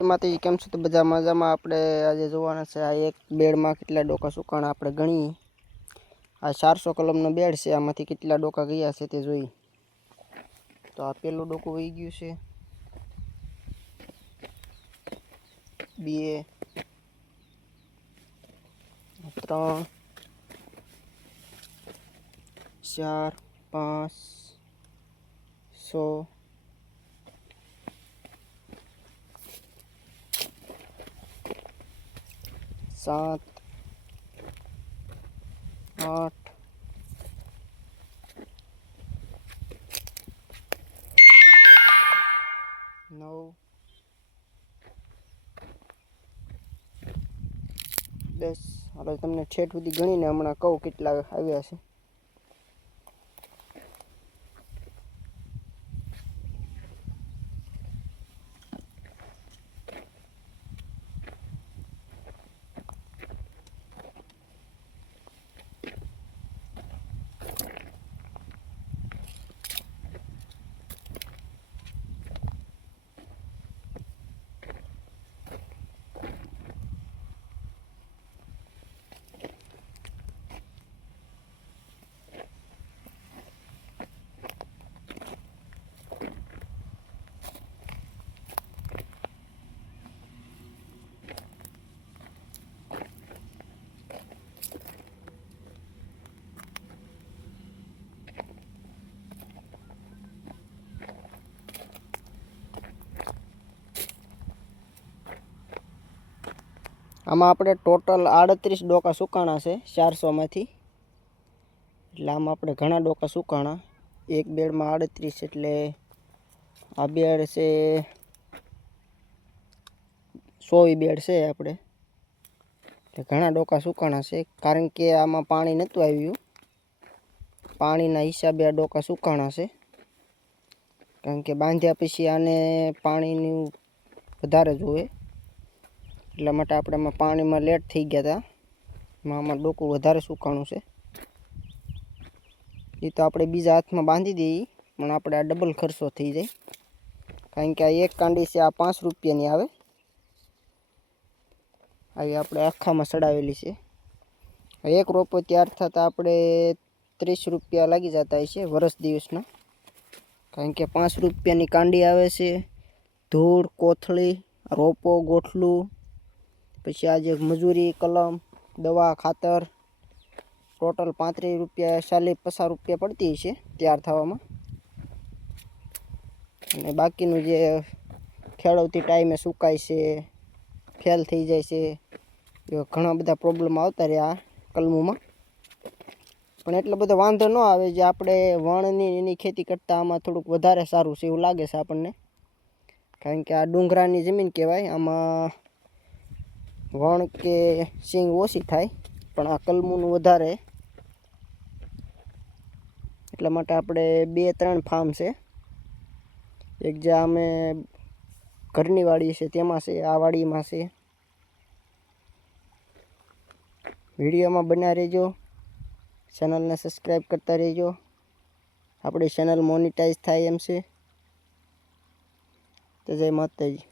માતાજી કેમ છો? તો બધા મજામાં. આપણે આજે જોવાના છે આ એક બેડમાં કેટલા ડોકા સુકાણા આપણે ગણીએ. આ 400 કલમનો બેડ છે, આમાંથી કેટલા ડોકા ગયા છે તે જોઈ. તો આ પેલું ડોકું વહી ગયું છે, 2 3 4 5 6 7 8 9 10. હવે તમને છેટ સુધી ગણીને હમણાં કહું કેટલા આવ્યા છે. આમાં આપણે ટોટલ 38 ડોકા સુકાણા છે 400 માંથી. એટલે આમાં આપણે ઘણા ડોકા સુકાણા. એક બેડમાં 38 એટલે આ બેડ છે 100 બેડ છે આપણે. એટલે ઘણા ડોકા સુકાણા છે, કારણ કે આમાં પાણી નહોતું આવ્યું. પાણીના હિસાબે આ ડોકા સુકાણા છે, કારણ કે બાંધ્યા પછી આને પાણીનું વધારે જોઈએ. એટલા માટે આપણે આમાં પાણીમાં લેટ થઈ ગયા હતા. આમાં ડોકું વધારે સુકાણું છે. એ તો આપણે બીજા હાથમાં બાંધી દઈએ, પણ આપણે આ ડબલ ખર્ચો થઈ જાય, કારણ કે આ એક કાંડી છે, આ 5 રૂપિયાની આવે. આવી આપણે આખામાં ચડાવેલી છે. એક રોપો તૈયાર થતાં આપણે 30 રૂપિયા લાગી જતા હશે વર્ષ દિવસના, કારણ કે 5 રૂપિયાની કાંડી આવે છે. ધૂળ, કોથળી, રોપો, ગોઠલું, પછી આજે મજૂરી, કલમ, દવા, ખાતર, ટોટલ 35 રૂપિયા 40-50 રૂપિયા પડતી છે તૈયાર થવામાં. અને બાકીનું જે ખેડવતી ટાઈમે સુકાય છે, ફેલ થઈ જાય છે, એવા ઘણા બધા પ્રોબ્લેમ આવતા રહ્યા કલમોમાં. પણ એટલો બધો વાંધો ન આવે. જે આપણે વણની એની ખેતી કરતાં આમાં થોડુંક વધારે સારું છે એવું લાગે છે આપણને, કારણ કે આ ડુંગરાની જમીન કહેવાય. આમાં વણ કે સિંગ ઓછી થાય, પણ આ કલમુનું વધારે. એટલા માટે આપણે 2-3 ફાર્મ છે. એક જે અમે ઘરની વાડી છે તેમાં છે, આ વાડીમાં છે. વિડીયોમાં બન્યા રહેજો, ચેનલને સબસ્ક્રાઈબ કરતા રહેજો. આપણી ચેનલ મોનિટાઈઝ થાય એમ છે. તો જય માતાજી.